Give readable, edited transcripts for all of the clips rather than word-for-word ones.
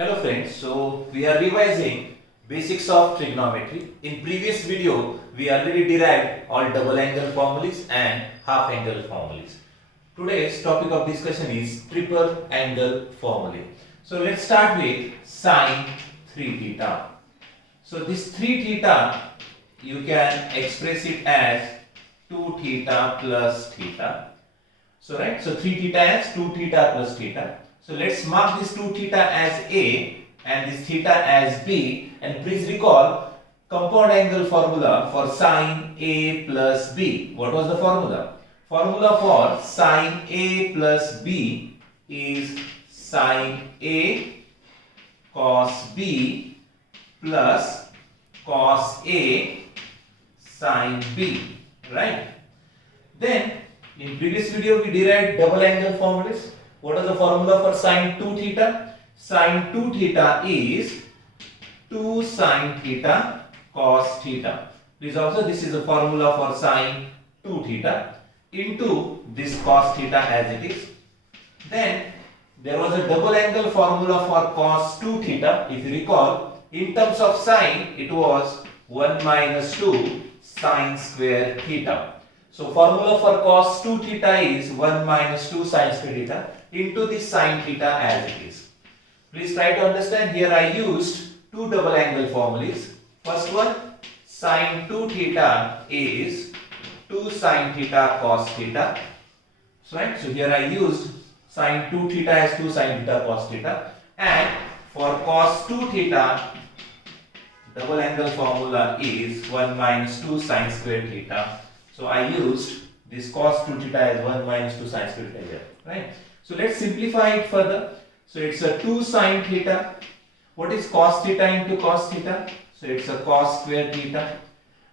Hello friends, so we are revising basics of trigonometry. In previous video, we already derived all double angle formulas and half angle formulas. Today's topic of discussion is triple angle formulae. So let's start with sine 3 theta. So this 3 theta, you can express it as 2 theta plus theta. So 3 theta as 2 theta plus theta. So let's mark this 2 theta as A and this theta as B, and please recall compound angle formula for sine A plus B. What was the formula? Formula for sine A plus B is sine A cos B plus cos A sine B, right? Then in previous video we derived double angle formulas. What is the formula for sine 2 theta? Sine 2 theta is 2 sine theta cos theta. Please observe this is the formula for sine 2 theta into this cos theta as it is. Then there was a double angle formula for cos 2 theta. If you recall, in terms of sine it was 1 minus 2 sine square theta. So formula for cos 2 theta is 1 minus 2 sine square theta into this sine theta as it is. Please try to understand, here I used two double angle formulas. First one, sine 2 theta is 2 sine theta cos theta. So here I used sine 2 theta as 2 sine theta cos theta, and for cos 2 theta double angle formula is 1 minus 2 sine square theta. So I used this cos 2 theta as 1 minus 2 sine square theta here, right? So let's simplify it further. So it's a 2 sine theta. What is cos theta into cos theta? So it's a cos square theta.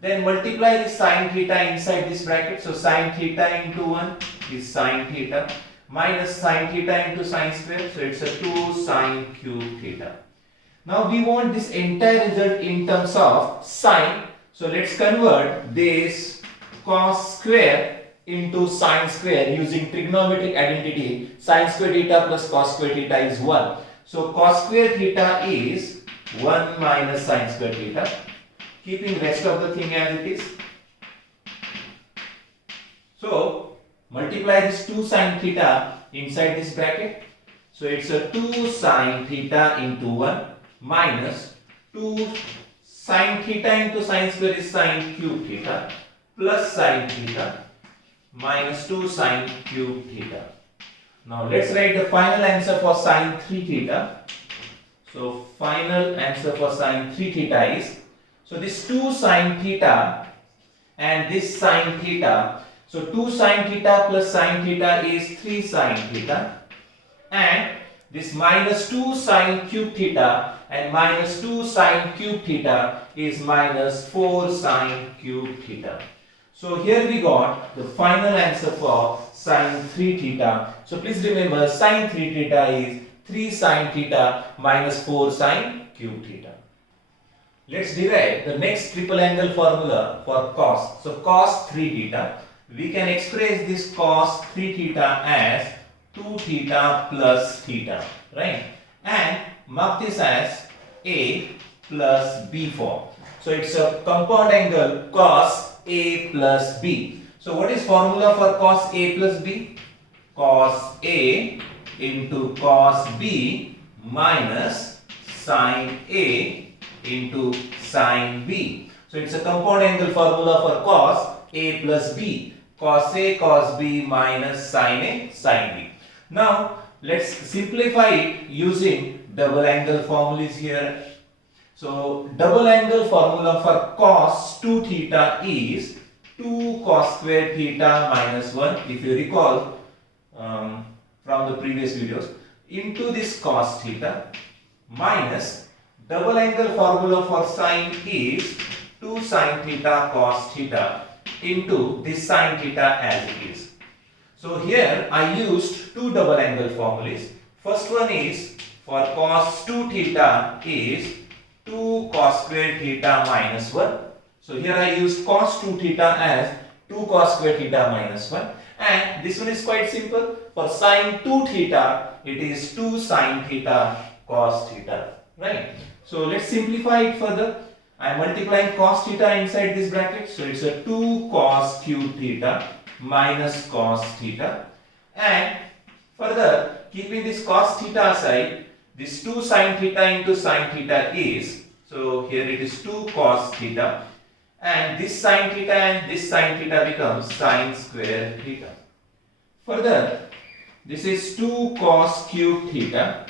Then multiply the sine theta inside this bracket. So sine theta into 1 is sine theta minus sine theta into sine square. So it's a 2 sine cube theta. Now we want this entire result in terms of sine. So let's convert this cos square into sine square using trigonometric identity. Sine square theta plus cos square theta is 1. So cos square theta is 1 minus sine square theta, keeping rest of the thing as it is. So multiply this 2 sine theta inside this bracket. So it's a 2 sine theta into 1 minus 2 sine theta into sine square is sine cube theta plus sine theta minus 2 sine cube theta. Now let's write the final answer for sine 3 theta. So final answer for sine 3 theta is, so this 2 sine theta and this sine theta. So 2 sine theta plus sine theta is 3 sine theta, and this minus 2 sine cube theta and minus 2 sine cube theta is minus 4 sine cube theta. So here we got the final answer for sine 3 theta. So please remember, sine 3 theta is 3 sine theta minus 4 sine cube theta. Let's derive the next triple angle formula for cos. So cos 3 theta, we can express this cos 3 theta as 2 theta plus theta, right? And mark this as A plus B form. So it's a compound angle cos A plus B. So what is formula for cos A plus B? Cos A into cos B minus sine A into sine B. So it's a compound angle formula for cos A plus B. Cos A cos B minus sine A sine B. Now let's simplify it using double angle formulas here. So double angle formula for cos 2 theta is 2 cos square theta minus 1, if you recall from the previous videos, into this cos theta minus double angle formula for sine is 2 sine theta cos theta into this sine theta as it is. So here I used two double angle formulas. First one is for cos 2 theta is 2 cos square theta minus 1. So here I used cos 2 theta as 2 cos square theta minus 1. And this one is quite simple. For sine 2 theta, it is 2 sine theta cos theta, right? So let's simplify it further. I am multiplying cos theta inside this bracket, so it's a 2 cos cube theta minus cos theta, and further keeping this cos theta aside, this 2 sin theta into sin theta is, so here it is 2 cos theta, and this sin theta and this sin theta becomes sin square theta. Further, this is 2 cos cube theta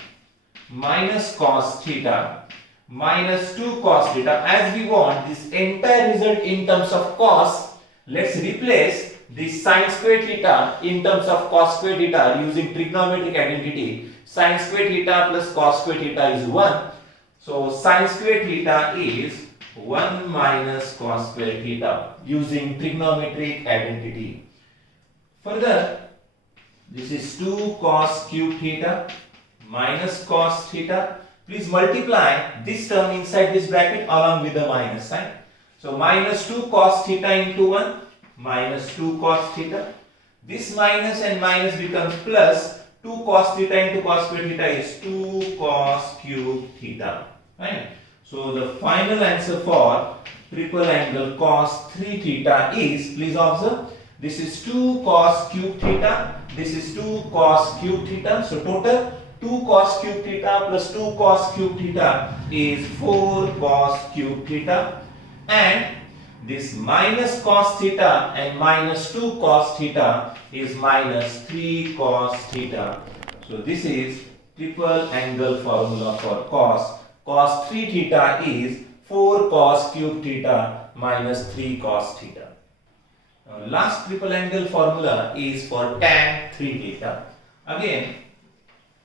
minus cos theta minus 2 cos theta. As we want this entire result in terms of cos, let's replace this sin square theta in terms of cos square theta using trigonometric identity. Sin square theta plus cos square theta is 1. So sin square theta is 1 minus cos square theta using trigonometric identity. Further, this is 2 cos cube theta minus cos theta. Please multiply this term inside this bracket along with the minus sign. So minus 2 cos theta into 1 minus 2 cos theta. This minus and minus becomes plus 2 cos theta into cos square theta is 2 cos cube theta. Right? So the final answer for triple angle cos 3 theta is, please observe, this is 2 cos cube theta, this is 2 cos cube theta. So total 2 cos cube theta plus 2 cos cube theta is 4 cos cube theta, and this minus cos theta and minus 2 cos theta is minus 3 cos theta. So this is triple angle formula for cos. Cos 3 theta is 4 cos cube theta minus 3 cos theta. Now last triple angle formula is for tan 3 theta. Again,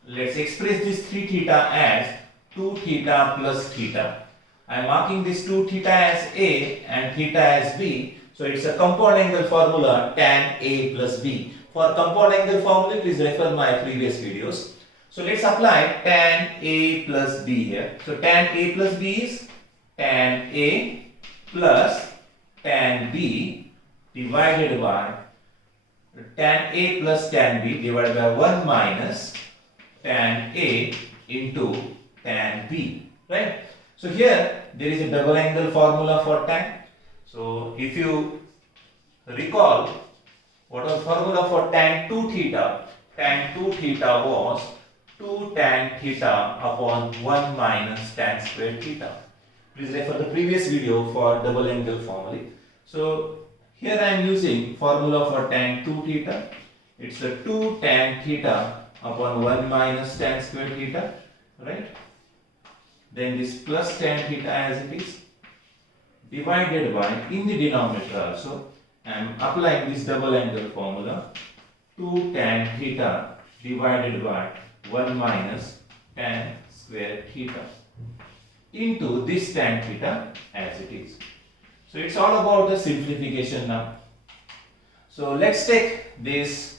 let's express this 3 theta as 2 theta plus theta. I am marking this 2 theta as A and theta as B. So it's a compound angle formula tan A plus B. For compound angle formula, please refer my previous videos. So let's apply tan A plus B here. So tan A plus B is tan A plus tan B divided by tan A plus tan B divided by 1 minus tan A into tan B, right? So here there is a double angle formula for tan. So if you recall, what was formula for tan 2 theta? Tan 2 theta was 2 tan theta upon 1 minus tan square theta. Please refer the previous video for double angle formula. So here I am using formula for tan 2 theta. It's a 2 tan theta upon 1 minus tan square theta, right? Then this plus tan theta as it is divided by, in the denominator also, I am applying this double angle formula, 2 tan theta divided by 1 minus tan square theta into this tan theta as it is. So it's all about the simplification now. So let's take this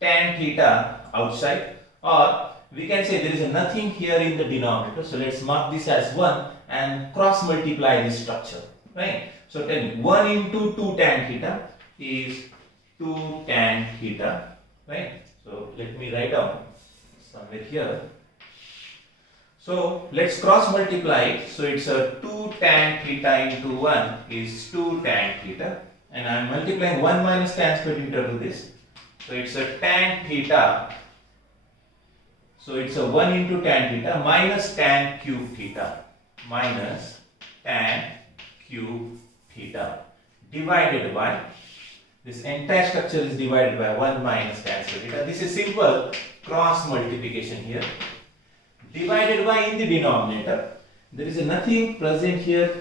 tan theta outside, or we can say there is nothing here in the denominator. So let's mark this as 1 and cross multiply this structure, right? So then 1 into 2 tan theta is 2 tan theta, right? So let me write down somewhere here. So let's cross multiply it. So it's a 2 tan theta into 1 is 2 tan theta, and I am multiplying 1 minus tan square theta to this. So it's a tan theta. So it's a 1 into tan theta minus tan cube theta minus tan cube theta divided by, this entire structure is divided by 1 minus tan square theta. This is simple cross multiplication here. Divided by, in the denominator, there is nothing present here.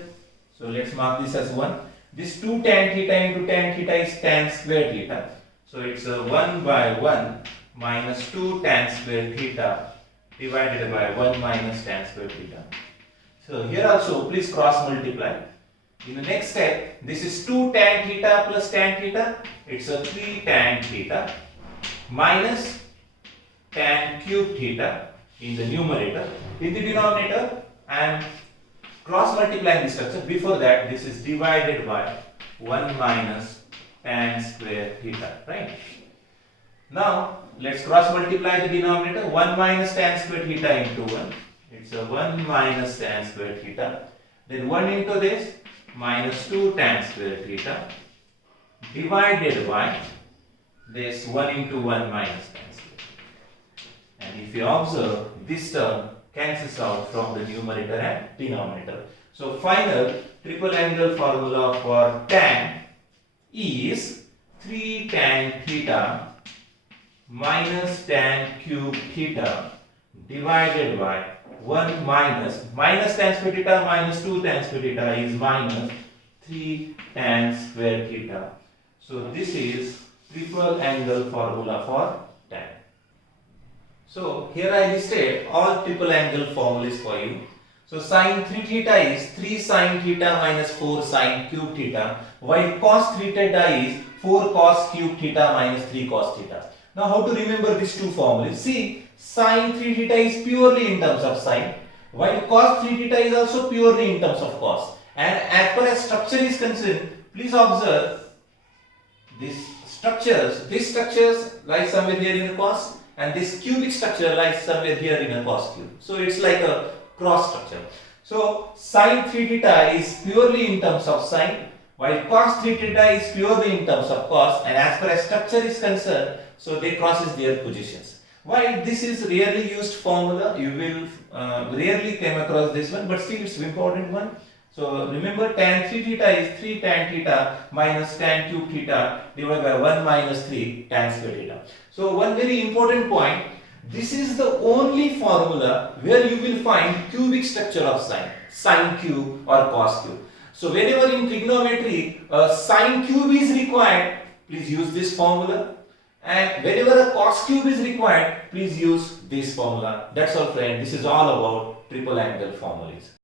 So let's mark this as 1. This 2 tan theta into tan theta is tan square theta. So it's a 1 by 1 minus 2 tan square theta divided by 1 minus tan square theta. So here also please cross multiply. In the next step, this is 2 tan theta plus tan theta. It's a 3 tan theta minus tan cube theta in the numerator. In the denominator, I am cross multiplying this structure. Before that, this is divided by 1 minus tan square theta, right? Now let's cross multiply the denominator. 1 minus tan square theta into 1. It's a 1 minus tan square theta. Then 1 into this minus 2 tan square theta divided by this 1 into 1 minus tan square. And if you observe, this term cancels out from the numerator and denominator. So final triple angle formula for tan is 3 tan theta minus tan cube theta divided by 1 minus tan square theta minus 2 tan square theta is minus 3 tan square theta. So this is triple angle formula for tan. So here I listed all triple angle formulas for you. So sin 3 theta is 3 sin theta minus 4 sin cube theta, while cos 3 theta is 4 cos cube theta minus 3 cos theta. Now how to remember these two formulas? See, sin 3 theta is purely in terms of sin, while cos 3 theta is also purely in terms of cos. And as far as structure is concerned, please observe these structures lie somewhere here in the cos, and this cubic structure lies somewhere here in a cos cube. So it's like a cross structure. So sin 3 theta is purely in terms of sin, while cos 3 theta is purely in terms of cos, and as far as structure is concerned, so they crosses their positions. While this is rarely used formula, you will rarely come across this one, but still it's an important one. So remember, tan 3 theta is 3 tan theta minus tan cube theta divided by 1 minus 3 tan square theta. So one very important point, this is the only formula where you will find cubic structure of sin cube or cos cube. So whenever in trigonometry sin cube is required, please use this formula, and whenever a cos cube is required, please use this formula. That's all friend, this is all about triple angle formulas.